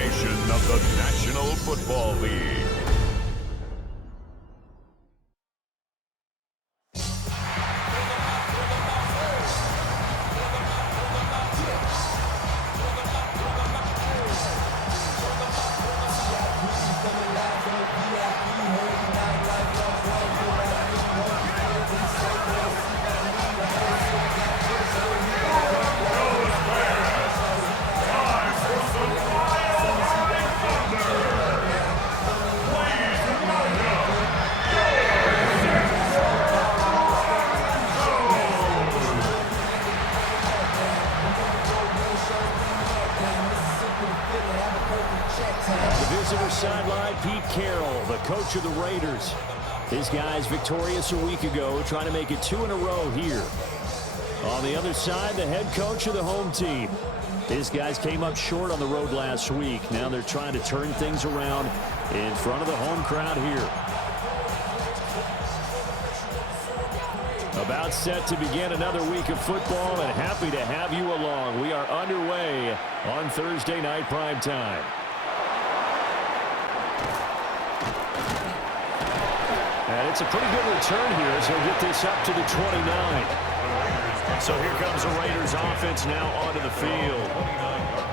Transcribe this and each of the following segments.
presentation of the National Football League. Sideline, Pete Carroll, the coach of the Raiders. His guys victorious a week ago, trying to make it 2 in a row here. On the other side, the head coach of the home team. His guys came up short on the road last week. Now they're trying to turn things around in front of the home crowd here. About set to begin another week of football, and happy to have you along. We are underway on Thursday night primetime. And it's a pretty good return here as he'll get this up to the 29. So here comes the Raiders offense now onto the field.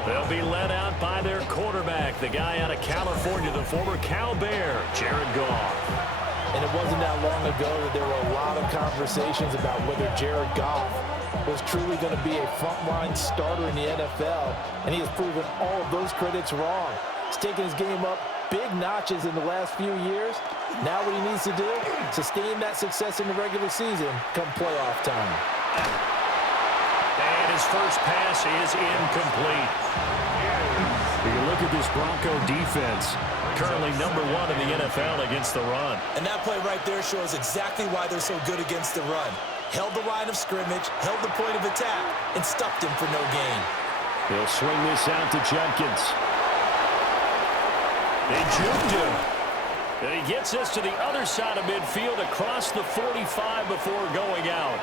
They'll be led out by their quarterback, the guy out of California, the former Cal Bear, Jared Goff. And it wasn't that long ago that there were a lot of conversations about whether Jared Goff was truly going to be a frontline starter in the NFL. And he has proven all of those critics wrong. He's taken his game up big notches in the last few years. Now what he needs to do, sustain that success in the regular season come playoff time. And his first pass is incomplete. You look at this Bronco defense, currently number 1 in the NFL against the run. And that play right there shows exactly why they're so good against the run. Held the line of scrimmage, held the point of attack, and stuffed him for no gain. He'll swing this out to Jenkins. They juked him. And he gets us to the other side of midfield across the 45 before going out.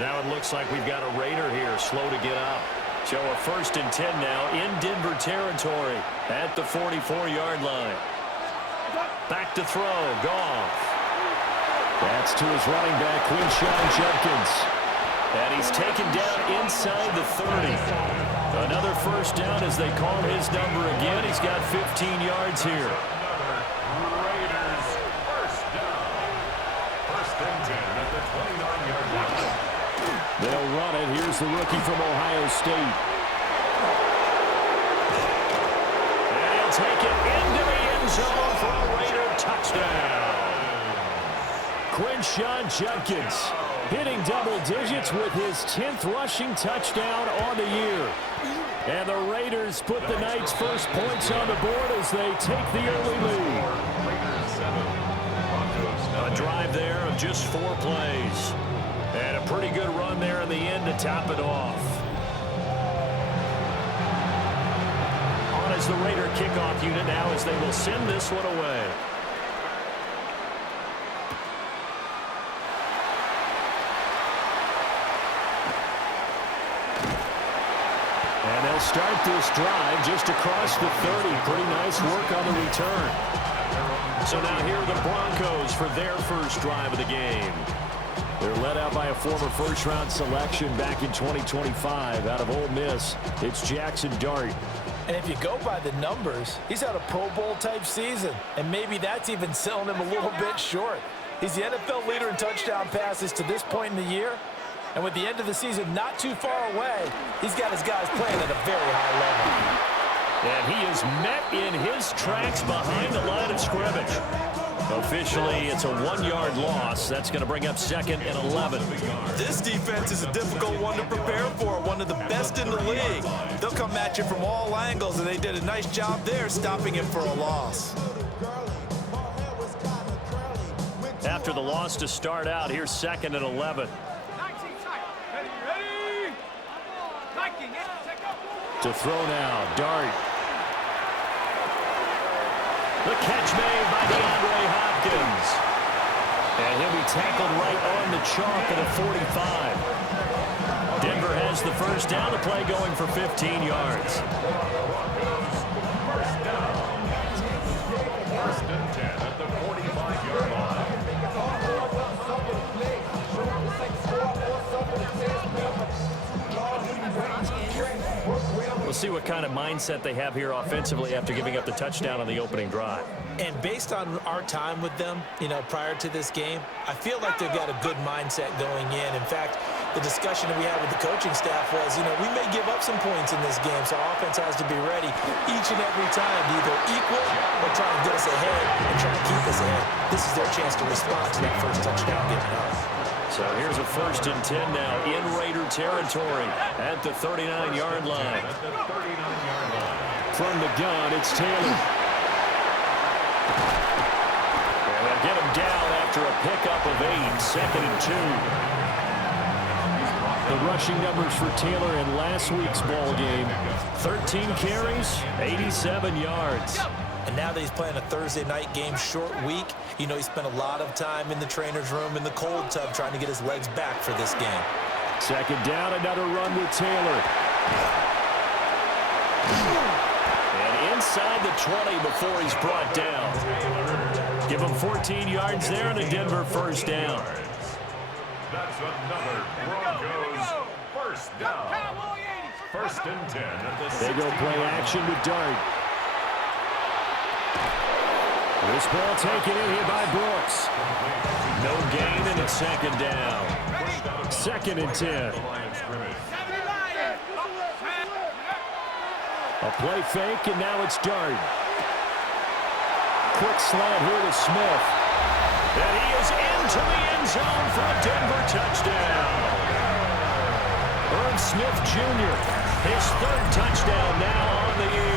Now it looks like we've got a Raider here, slow to get up. So a 1st and 10 now in Denver territory at the 44-yard line. Back to throw, Goff. That's to his running back, Quinshon Judkins. And he's taken down inside the 30. Another first down as they call his number again. He's got 15 yards here. Raiders first down. 1st and 10 at the 29-yard line. They'll run it. Here's the rookie from Ohio State. And he'll take it into the end zone for a Raider touchdown. Quinshon Judkins hitting double digits with his 10th rushing touchdown on the year. And the Raiders put the night's first points on the board as they take the early lead. A drive there of just 4 plays. And a pretty good run there in the end to top it off. On as the Raider kickoff unit now as they will send this one away. And they'll start this drive just across the 30. Pretty nice work on the return. So now here are the Broncos for their first drive of the game. They're led out by a former first-round selection back in 2025 out of Ole Miss. It's Jackson Dart. And if you go by the numbers, he's had a Pro Bowl-type season. And maybe that's even selling him a little bit short. He's the NFL leader in touchdown passes to this point in the year. And with the end of the season not too far away, he's got his guys playing at a very high level. And he is met in his tracks behind the line of scrimmage. Officially, it's a 1-yard loss. That's going to bring up 2nd and 11. This defense is a difficult one to prepare for, one of the best in the league. They'll come at you from all angles, and they did a nice job there stopping him for a loss. After the loss to start out, here's 2nd and 11. To throw now, Dart. The catch made by DeAndre Hopkins. And he'll be tackled right on the chalk at a 45. Denver has the first down. The play going for 15 yards. mindset they have here offensively after giving up the touchdown on the opening drive. And based on our time with them, prior to this game, I feel like they've got a good mindset going in. In fact, the discussion that we had with the coaching staff was, we may give up some points in this game, so our offense has to be ready each and every time to either equal or try and get us ahead and try and keep us ahead. This is their chance to respond to that first touchdown given up. So here's a 1st and 10 now in Raider territory at the 39-yard line. From the gun, it's Taylor. And they'll get him down after a pickup of 8, 2nd and 2. The rushing numbers for Taylor in last week's ball game, 13 carries, 87 yards. And now that he's playing a Thursday night game, short week, he spent a lot of time in the trainer's room in the cold tub trying to get his legs back for this game. 2nd down, another run with Taylor. And inside the 20 before he's brought down. Give him 14 yards there and a Denver 1st down. That's another Broncos 1st down. 1st and 10 at the 60. They go play action with Dart. This ball taken in here by Brooks. No gain and it's 2nd down. 2nd and 10. A play fake and now it's Dart. Quick slant here to Smith. And he is into the end zone for a Denver touchdown. Irv Smith Jr., his 3rd touchdown now on the year.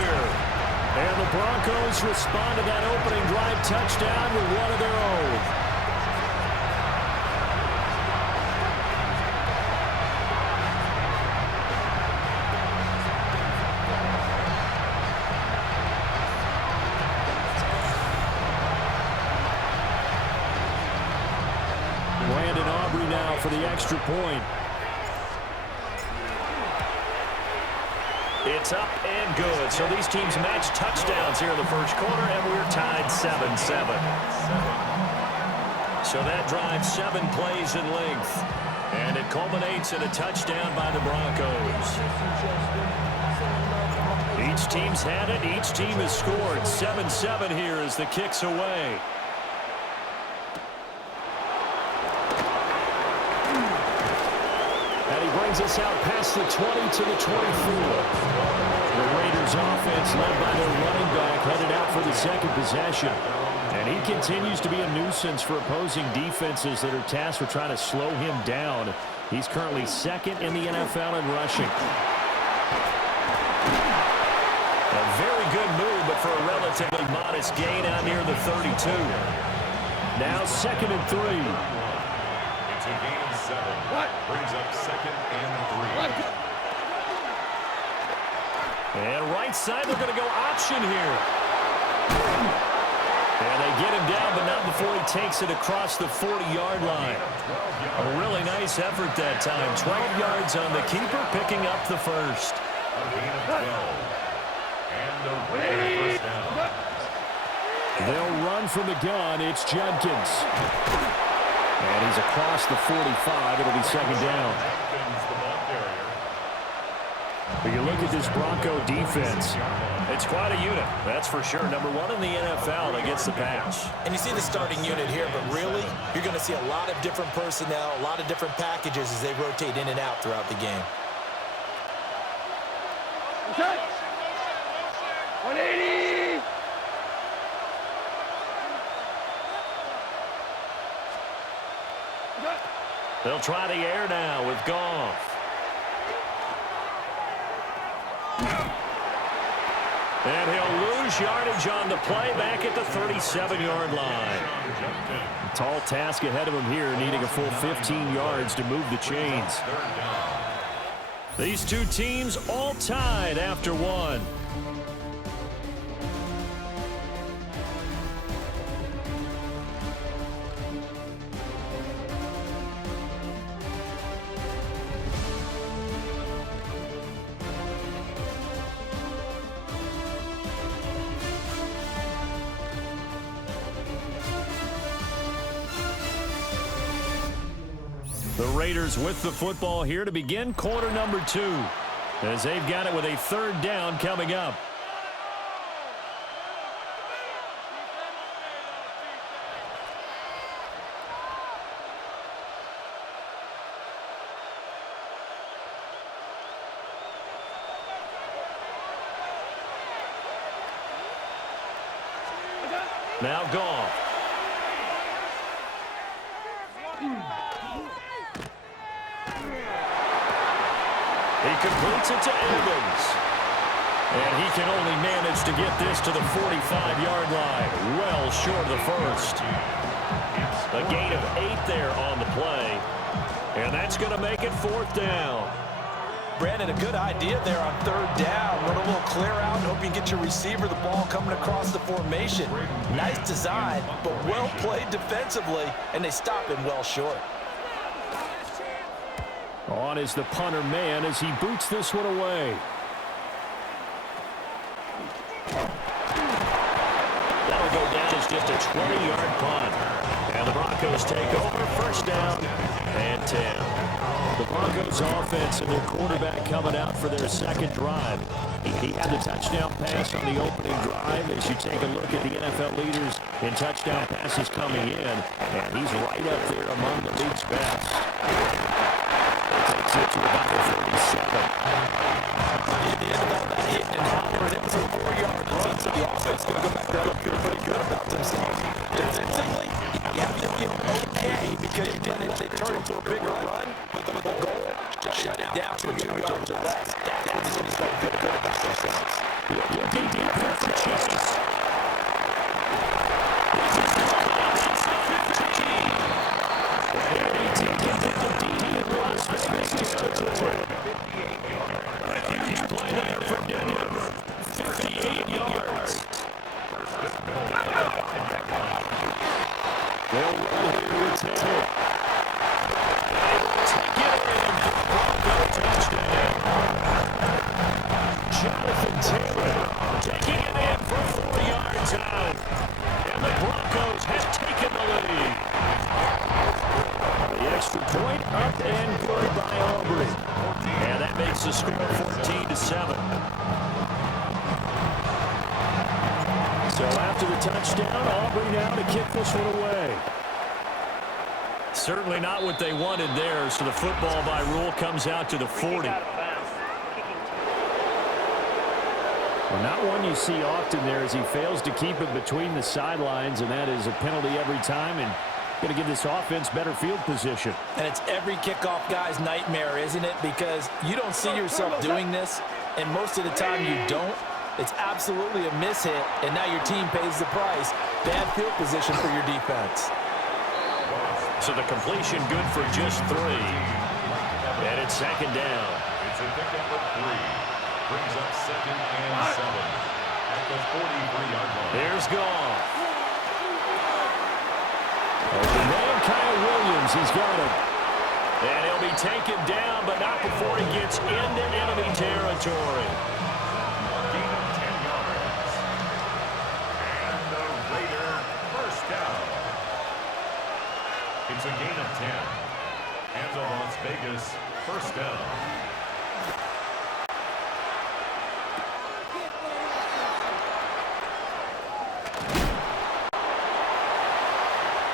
And the Broncos respond to that opening drive touchdown with one of their own. Brandon Aubrey now for the extra point. It's up and good. So these teams match touchdowns here in the first quarter, and we're tied 7-7. So that drive 7 plays in length, and it culminates in a touchdown by the Broncos. Each team's had it. Each team has scored. 7-7 here as the kick's away. Brings us out past the 20 to the 24. The Raiders offense led by their running back headed out for the 2nd possession. And he continues to be a nuisance for opposing defenses that are tasked with trying to slow him down. He's currently 2nd in the NFL in rushing. A very good move, but for a relatively modest gain out near the 32. Now 2nd and 3. It's a gain of 7. Brings up 2nd and 3. And right side, they're going to go option here. And they get him down, but not before he takes it across the 40-yard line. A really nice effort that time. 12 yards on the keeper, picking up the 1st. A gain of 12. And a Raider 1st down. They'll run from the gun. It's Judkins. And he's across the 45. It'll be 2nd down. When you look at this Bronco defense, it's quite a unit, that's for sure. Number 1 in the NFL against the pass. And you see the starting unit here, but really, you're going to see a lot of different personnel, a lot of different packages as they rotate in and out throughout the game. Okay. 180. They'll try the air now with Goff. And he'll lose yardage on the play back at the 37-yard line. Tall task ahead of him here, needing a full 15 yards to move the chains. These two teams all tied after one. The Raiders with the football here to begin quarter number 2. as they've got it with a third down coming up. Now Goff. He completes it to Evans. And he can only manage to get this to the 45-yard line. Well short of the first. A gain of 8 there on the play. And that's going to make it 4th down. Brandon, a good idea there on 3rd down. Run a little clear out and hope you get your receiver the ball coming across the formation. Nice design, but well played defensively, and they stop him well short. On is the punter man as he boots this one away. That'll go down as just a 20-yard punt. And the Broncos take over, 1st down and 10. The Broncos offense and their quarterback coming out for their 2nd drive. He had the touchdown pass on the opening drive. As you take a look at the NFL leaders in touchdown passes coming in, and he's right up there among the league's best. Takes it to about the 37. At the end of all that hit and holler, it was a 4-yard run, so the offense is going to go back there and feel pretty good about themselves. Defensively, you have to feel okay because you didn't they turn into a bigger run with the goal. Just shut it down to 2 yards or less. That's when you start feeling good about themselves. Looking deep for Chase. He's playing there for Denver. 58 yards. They'll roll here with Taylor. Take it in. Bronco touchdown. Jonathan Taylor taking it in for 4 yards out. And the Broncos have taken the lead. The extra point up and good by Aubrey. And that makes the score 14-7. So after the touchdown, Aubrey now to kick this one away. Certainly not what they wanted there, so the football by rule comes out to the 40. Well, not one you see often there as he fails to keep it between the sidelines, and that is a penalty every time, and going to give this offense better field position. And it's every kickoff guy's nightmare, isn't it? Because you don't see yourself doing this, and most of the time you don't. It's absolutely a mishit, and now your team pays the price. Bad field position for your defense. So the completion good for just 3. And it's 2nd down. It's a pickup of 3. Brings up 2nd and 7 at the 43-yard line. Here's Goff. The man, Kyle Williams, he's got it. And he'll be taken down, but not before he gets into enemy territory. Gain of 10 yards. And the Raider 1st down. It's a gain of 10. And the Las Vegas 1st down.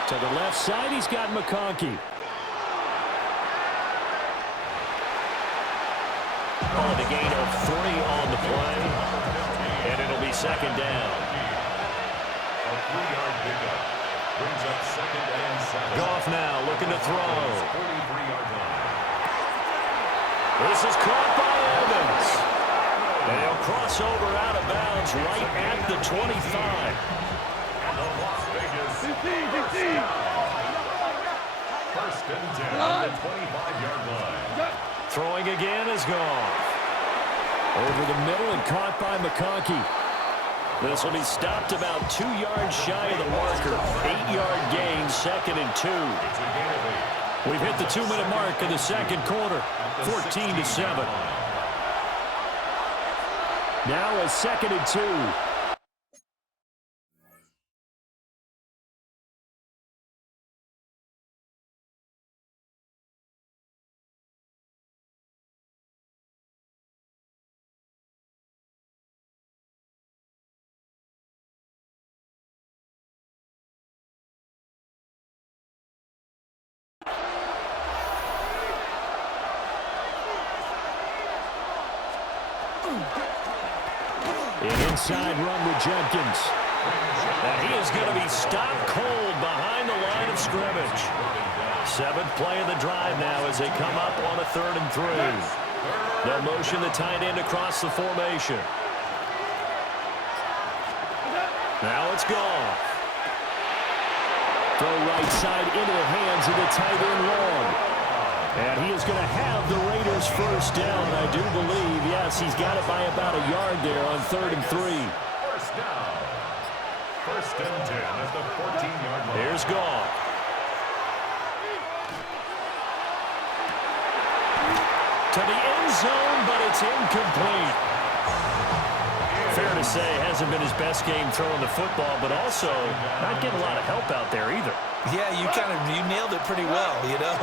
To the left side, he's got McConkey. On the gain of 3 on the play. And it'll be 2nd down. A 3-yard pickup. Brings up 2nd and 7. Goff now looking to throw. 43-yard line. This is caught by Evans. And he'll cross over out of bounds right at the 25. And the Las Vegas 1st and 10 on the 25-yard line. Throwing again is Goff. Over the middle and caught by McConkey. This will be stopped about 2 yards shy of the marker. 8-yard gain, 2nd and 2. We've hit the 2-minute mark in the 2nd quarter. 14-7. Now a 2nd and 2. inside run with Jenkins. And he is going to be stopped cold behind the line of scrimmage. 7th play of the drive now as they come up on a 3rd and 3. They'll motion the tight end across the formation. Now it's gone. Throw right side into the hands of the tight end Long. And he is going to have the Raiders first down, I do believe. Yes, he's got it by about a yard there on 3rd and 3. First down. 1st and 10 at the 14-yard line. Here's Goff. To the end zone, but it's incomplete. Fair to say, hasn't been his best game throwing the football, but also not getting a lot of help out there either. Yeah, you nailed it pretty well, you know.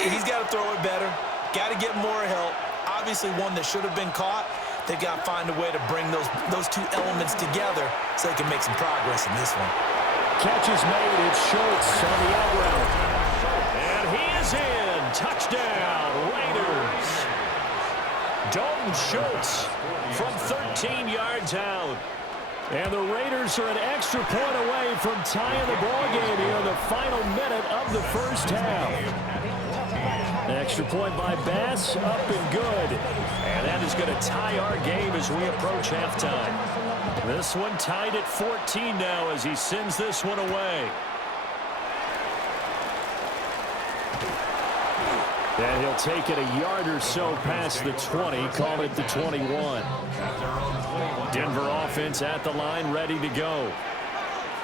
He's got to throw it better, got to get more help. Obviously one that should have been caught. They've got to find a way to bring those two elements together so they can make some progress in this one. Catch is made. It's Schultz on the out route. And he is in. Touchdown, Raiders. Dalton Schultz from 13 yards out. And the Raiders are an extra point away from tying the ball game here in the final minute of the first half. Extra point by Bass, up and good. And that is going to tie our game as we approach halftime. This one tied at 14 now as he sends this one away. And he'll take it a yard or so past the 20, call it the 21. Denver offense at the line, ready to go.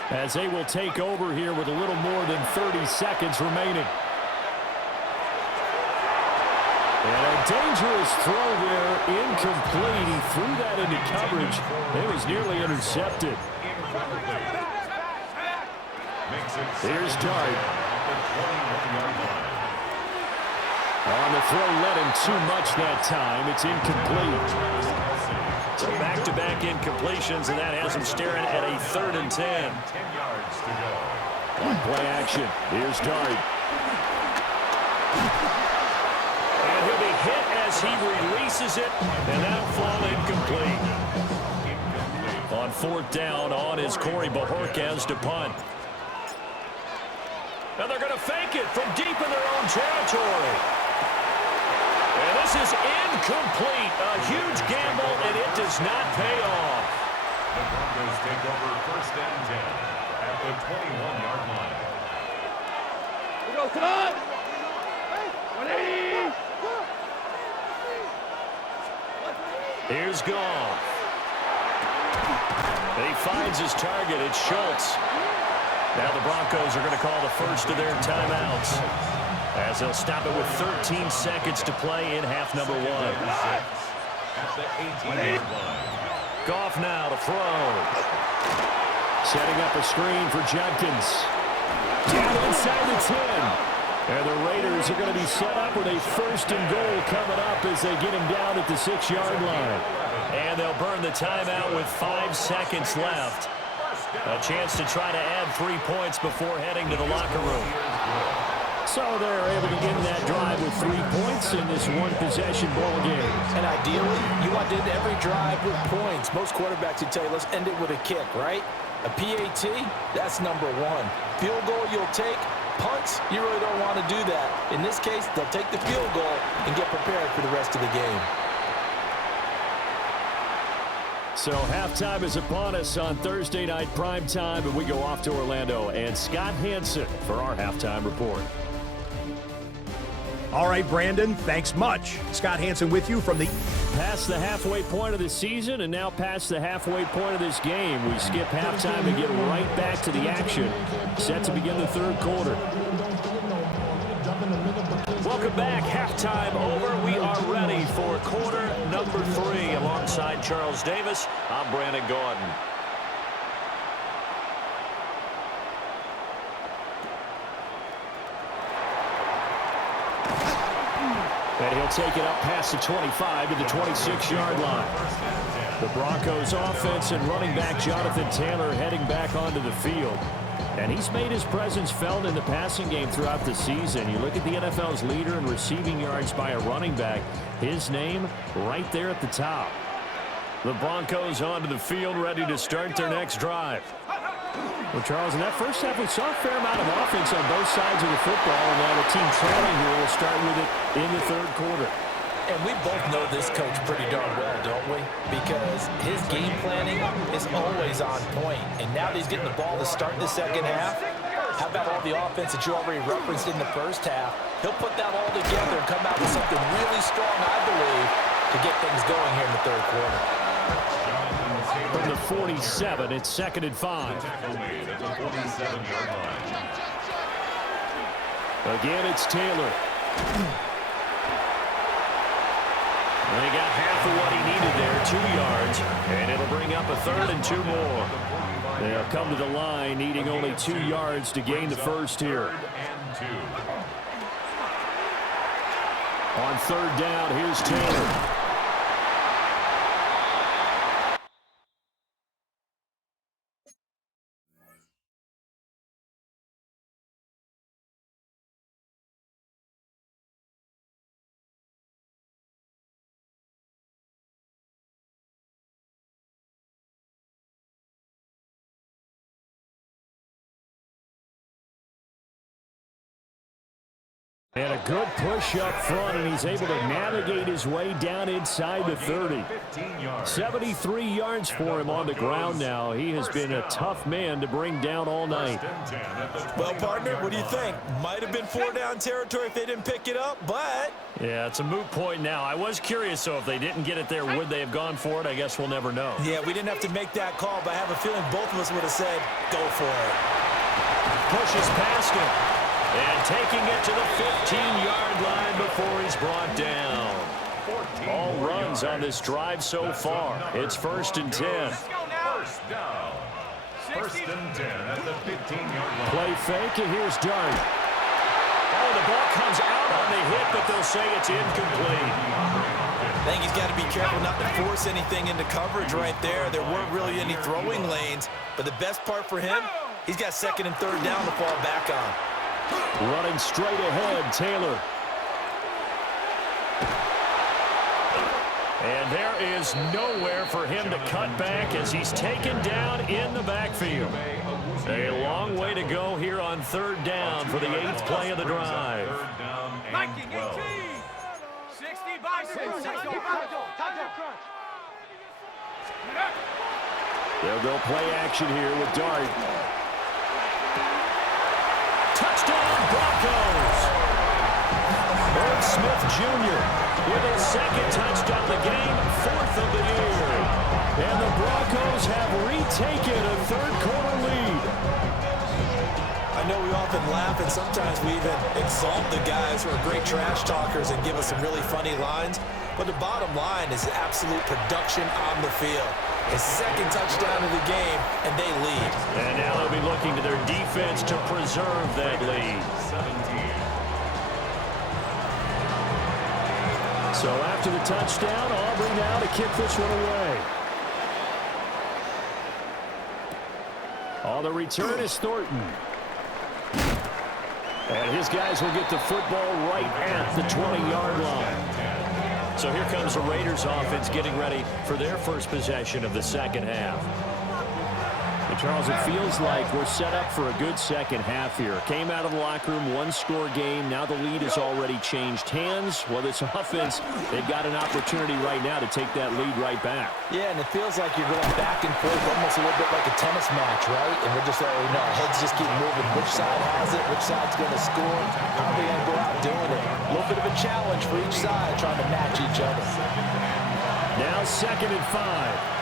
As they will take over here with a little more than 30 seconds remaining. And a dangerous throw there, incomplete. He threw that into coverage. It was nearly intercepted. Here's Dart. On the throw, led him too much that time. It's incomplete. So back-to-back incompletions, and that has him staring at a 3rd and 10. On play action, here's Dart. And he'll be hit as he releases it, and that'll fall incomplete. On 4th down, on is Corey Bojorquez to punt. Now they're going to fake it from deep in their own territory. And this is incomplete. A huge gamble, and it does not pay off. The Broncos take over 1st and 10 at the 21-yard line. Come on! 180! Here's Goff. He finds his target. It's Schultz. Now the Broncos are going to call the first of their timeouts, as they'll stop it with 13 seconds to play in half number 1. At the 18-yard line. Goff now to throw. Setting up a screen for Jenkins. Down inside the 10. And the Raiders are going to be set up with a 1st and goal coming up as they get him down at the 6-yard line. And they'll burn the timeout with 5 seconds left. A chance to try to add 3 points before heading to the locker room. So they're able to get that drive with 3 points in this one-possession ball game. And ideally, you want to end every drive with points. Most quarterbacks would tell you, let's end it with a kick, right? A PAT, that's number 1. Field goal you'll take. Punts, you really don't want to do that. In this case, they'll take the field goal and get prepared for the rest of the game. So halftime is upon us on Thursday night prime time, and we go off to Orlando. And Scott Hansen for our halftime report. All right, Brandon, thanks much. Scott Hansen with you from the... Past the halfway point of the season and now past the halfway point of this game. We skip halftime to get right back to the action. Set to begin the 3rd quarter. Welcome back. Halftime over. We are ready for quarter number 3. Alongside Charles Davis, I'm Brandon Gordon. And he'll take it up past the 25 to the 26-yard line. The Broncos offense and running back Jonathan Taylor heading back onto the field. And he's made his presence felt in the passing game throughout the season. You look at the NFL's leader in receiving yards by a running back. His name right there at the top. The Broncos onto the field, ready to start their next drive. Well, Charles, in that first half, we saw a fair amount of offense on both sides of the football, and now the team trailing here will start with it in the third quarter. And we both know this coach pretty darn well, don't we? Because his game planning is always on point. And now that he's getting the ball to start the second half, how about all the offense that you already referenced in the first half? He'll put that all together and come out with something really strong, I believe, to get things going here in the third quarter. From the 47, it's 2nd and 5. Again, it's Taylor. They got half of what he needed there, 2 yards, and it'll bring up a 3rd and 2 more. They'll come to the line, needing only 2 yards to gain the first here. On 3rd down, here's Taylor. And a good push up front, and he's able to navigate his way down inside the 30. 73 yards for him on the ground now. He has been a tough man to bring down all night. Well, partner, what do you think? Might have been 4-down territory if they didn't pick it up, but... Yeah, it's a moot point now. I was curious, so if they didn't get it there, would they have gone for it? I guess we'll never know. Yeah, we didn't have to make that call, but I have a feeling both of us would have said, go for it. Pushes past him. And taking it to the 15-yard line before he's brought down. All runs on this drive so far. It's 1st and 10. First down. 1st and 10 at the 15-yard line. Play fake, and here's Dart. Oh, the ball comes out on the hit, but they'll say it's incomplete. I think he's got to be careful not to force anything into coverage right there. There weren't really any throwing lanes, but the best part for him, he's got 2nd and 3rd down to fall back on. Running straight ahead, Taylor. And there is nowhere for him to cut back as he's taken down in the backfield. A long way to go here on 3rd down for the 8th play of the drive. 3rd down and 12. 60 They'll go play action here with Dart. Touchdown, Broncos! Irv Smith Jr. with his 2nd touchdown of the game, 4th of the year. And the Broncos have retaken a 3rd quarter lead. I know we often laugh, and sometimes we even exalt the guys who are great trash talkers and give us some really funny lines. But the bottom line is absolute production on the field. His 2nd touchdown of the game, and they lead. And now they'll be looking to their defense to preserve that lead. 17. So after the touchdown, Aubrey now to kick this one away. On the return is Thornton. And his guys will get the football right at the 20-yard line. So here comes the Raiders offense getting ready for their first possession of the second half. And Charles, it feels like we're set up for a good second half here. Came out of the locker room, 1-score game. Now the lead has already changed hands. Well, this offense, they've got an opportunity right now to take that lead right back. Yeah, and it feels like you're going back and forth almost a little bit like a tennis match, right? And we're just, heads just keep moving. Which side has it? Which side's going to score? How are they going to go out doing it? A little bit of a challenge for each side trying to match each other. Now 2nd and 5.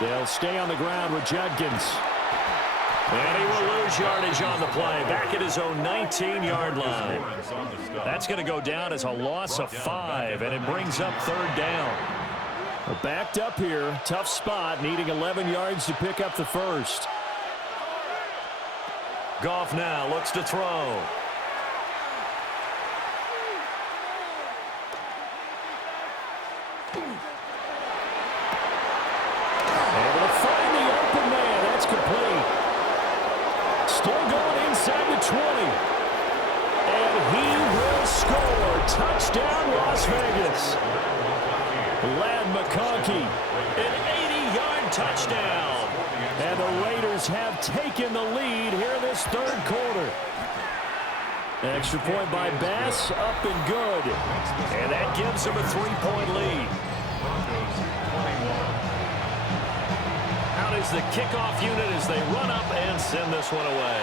They'll stay on the ground with Judkins. And he will lose yardage on the play. Back at his own 19-yard line. That's going to go down as a loss of 5, and it brings up 3rd down. We're backed up here. Tough spot, needing 11 yards to pick up the first. Goff now looks to throw. Able to find the open man. That's complete. Still going inside the 20. Touchdown, Las Vegas. Lad McConkey, an 80-yard touchdown. And the Raiders have taken the lead here in this third quarter. Extra point by Bass, up and good. And that gives them a 3-point lead. Out is the kickoff unit as they run up and send this one away.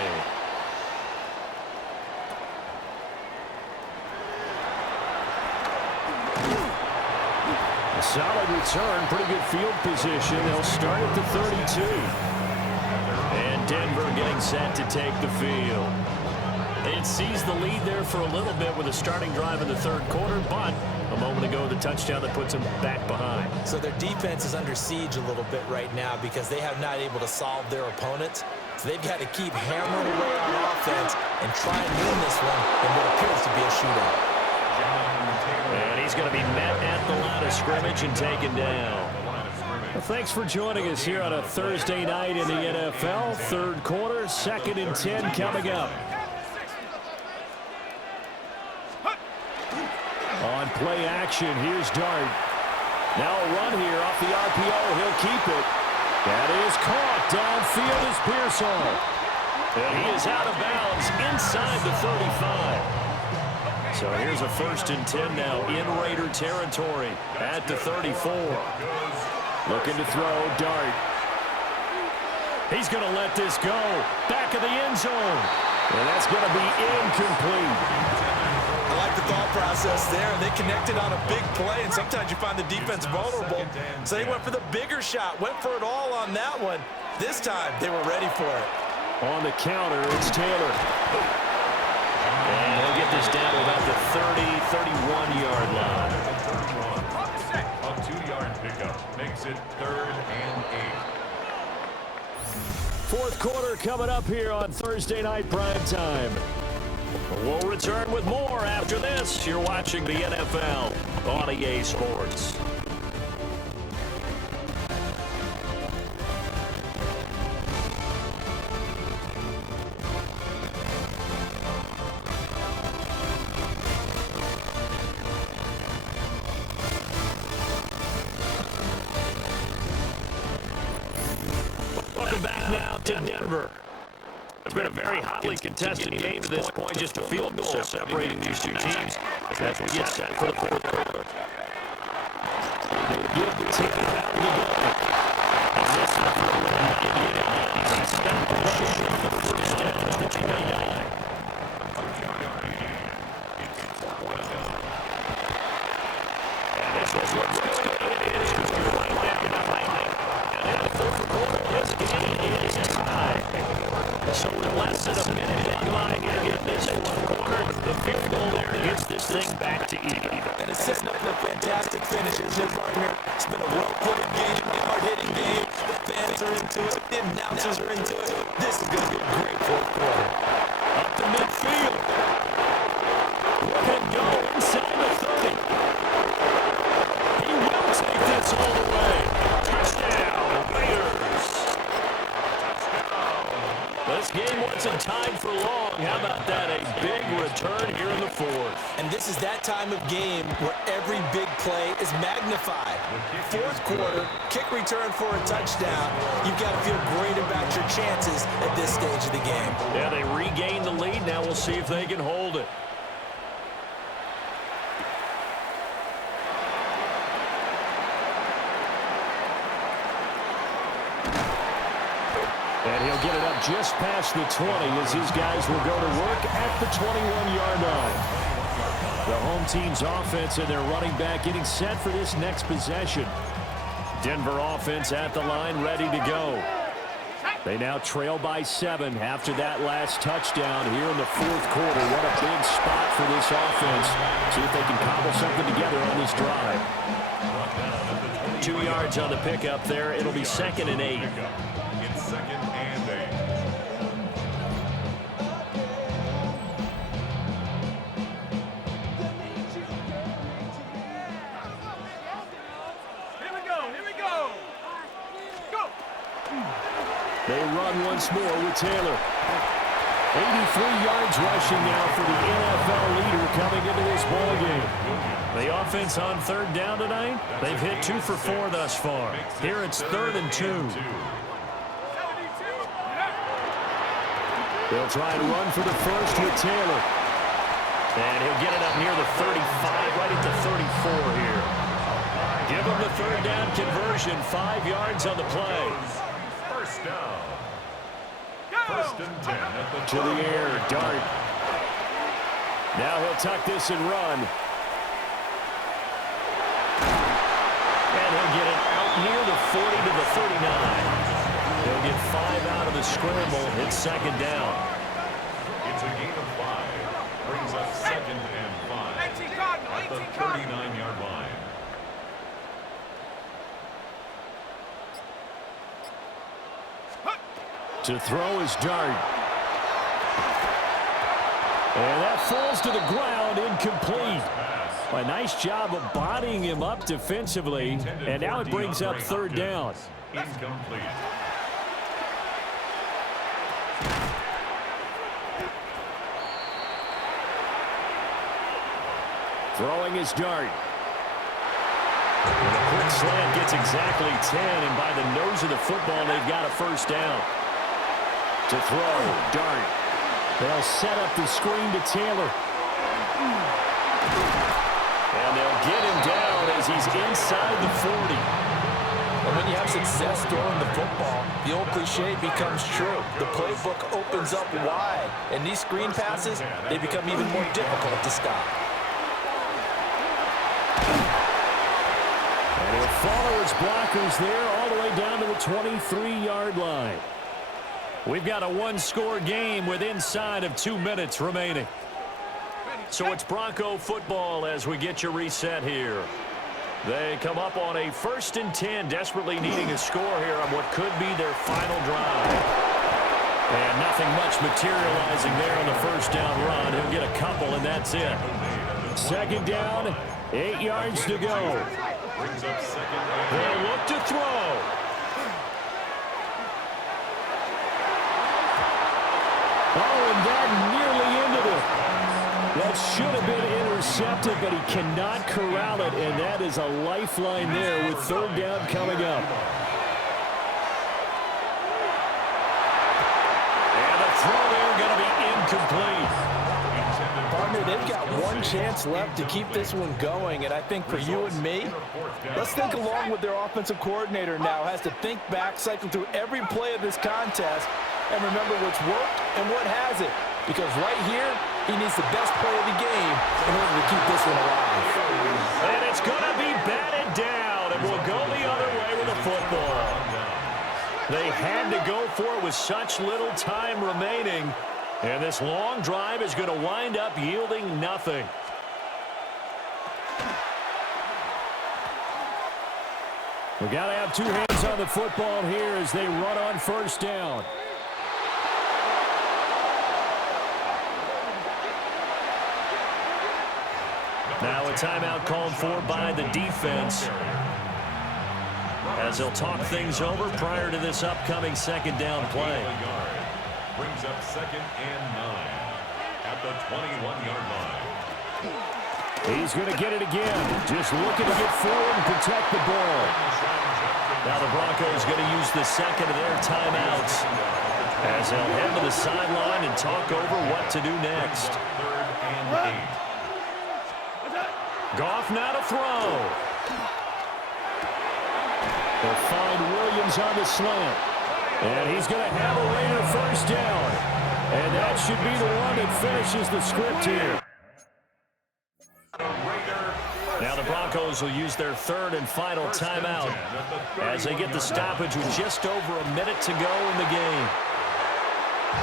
A solid return, pretty good field position. They'll start at the 32. And Denver getting set to take the field. It seized the lead there for a little bit with a starting drive in the third quarter, but a moment ago the touchdown that puts them back behind. So their defense is under siege a little bit right now because they have not able to solve their opponents. So they've got to keep hammering away on offense and try and win this one in what appears to be a shootout. And he's going to be met at the line of scrimmage and taken down. Well, thanks for joining us here on a Thursday night in the NFL. Third quarter, 2nd and 10 coming up. On play action, here's Dart. Now a run here off the RPO. He'll keep it. That is caught. Downfield is Pearsall. And he is out of bounds inside the 35. So here's a 1st and 10 now in Raider territory at the 34. Looking to throw, Dart. He's going to let this go. Back of the end zone. And that's going to be incomplete. I like the thought process there. They connected on a big play, and sometimes you find the defense vulnerable. So they went for the bigger shot, went for it all on that one. This time, they were ready for it. On the counter, it's Taylor. And he'll get this down to about the 31-yard line. A 2-yard pickup makes it 3rd and 8. Fourth quarter coming up here on Thursday Night Prime Time. We'll return with more after this. You're watching the NFL on EA Sports. Welcome back now to Denver. It's been a very hotly contested game to this point, just a field goal separating these two teams as we get set for the fourth quarter. Give the team out the ball. And this is for the stop the rush on the first down of the 29. And this is what's good. It is right down. And in the fourth quarter, this game is tied. So with less than a minute on the line here in this fourth quarter, the field goal there gets this thing back to even. And it's setting up a fantastic finish. It's been a well-played game, a hard-hitting game. The fans are into it. The announcers are into it. This is going to be a great fourth quarter. Up to midfield. Can go inside the 30. He will take this all the way. Touchdown, Raiders. This game wasn't tied for long. How about that? A big return here in the fourth. And this is that time of game where every big play is magnified. Fourth quarter, kick return for a touchdown. You've got to feel great about your chances at this stage of the game. Yeah, they regain the lead. Now we'll see if they can hold it. And he'll get it up just past the 20 as his guys will go to work at the 21-yard line. The home team's offense and their running back getting set for this next possession. Denver offense at the line, ready to go. They now trail by 7 after that last touchdown here in the fourth quarter. What a big spot for this offense. See if they can cobble something together on this drive. 2 yards on the pickup there. It'll be 2nd and 8. It's 2nd and 8. They run once more with Taylor. 83 yards rushing now for the NFL leader coming into this ballgame. The offense on third down tonight, they've hit 2 for 4 thus far. Here it's 3rd and 2. They'll try and run for the first with Taylor. And he'll get it up near the 35, right at the 34 here. Give him the 3rd down conversion, 5 yards on the play. First down. 1st and 10 at the to the air, Dart. Now he'll tuck this and run. And he'll get it out near the 40 to the 39. He'll get 5 out of the scramble. It's 2nd down. It's a gain of 5. Brings up 2nd and 5 at the 39-yard line. To throw is Dart. And that falls to the ground, incomplete. A nice job of bodying him up defensively. And now it brings up 3rd down. Incomplete. Throwing is Dart. And a quick slant gets exactly 10, and by the nose of the football, they've got a 1st down. To throw, Dart. They'll set up the screen to Taylor. And they'll get him down as he's inside the 40. And when you have success throwing the football, the old cliche becomes true. The playbook opens up wide, and these screen passes, they become even more difficult to stop. And he'll follow his blockers there all the way down to the 23-yard line. We've got a 1-score game with inside of 2 minutes remaining. So it's Bronco football as we get you reset here. They come up on a 1st and 10, desperately needing a score here on what could be their final drive. And nothing much materializing there on the 1st down run. He'll get a couple, and that's it. 2nd down, 8 yards to go. They'll look to throw. Oh, and that nearly ended it. That should have been intercepted, but he cannot corral it, and that is a lifeline there with 3rd down coming up. And the throw there going to be incomplete. Partner, they've got one chance left to keep this one going, and I think for you and me, let's think along with their offensive coordinator now. Has to think back, cycle through every play of this contest, and remember what's worked and what hasn't. Because right here, he needs the best play of the game in order to keep this one alive. And it's going to be batted down, and we'll go the other way with the football. They had to go for it with such little time remaining. And this long drive is going to wind up yielding nothing. We've got to have 2 hands on the football here as they run on 1st down. Now a timeout called for by the defense as they'll talk things over prior to this upcoming 2nd down play. Brings up 2nd and 9 at the 21-yard line. He's going to get it again. Just looking to get forward and protect the ball. Now the Broncos going to use the 2nd of their timeouts as they'll head to the sideline and talk over what to do next. 3rd and 8. Goff now to throw. They'll find Williams on the slant. And he's going to have a Raider 1st down. And that should be the one that finishes the script here. Now the Broncos will use their 3rd and final timeout as they get the stoppage with just over a minute to go in the game.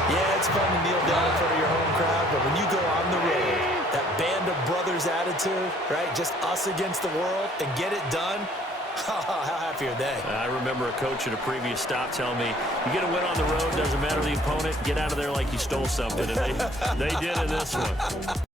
Yeah, it's fun to kneel down in front of your home crowd, but when you go on the road, that band of brothers attitude, right, just us against the world, and get it done, how happy are they? I remember a coach at a previous stop telling me, you get a win on the road, doesn't matter the opponent, get out of there like you stole something. And they did in this one.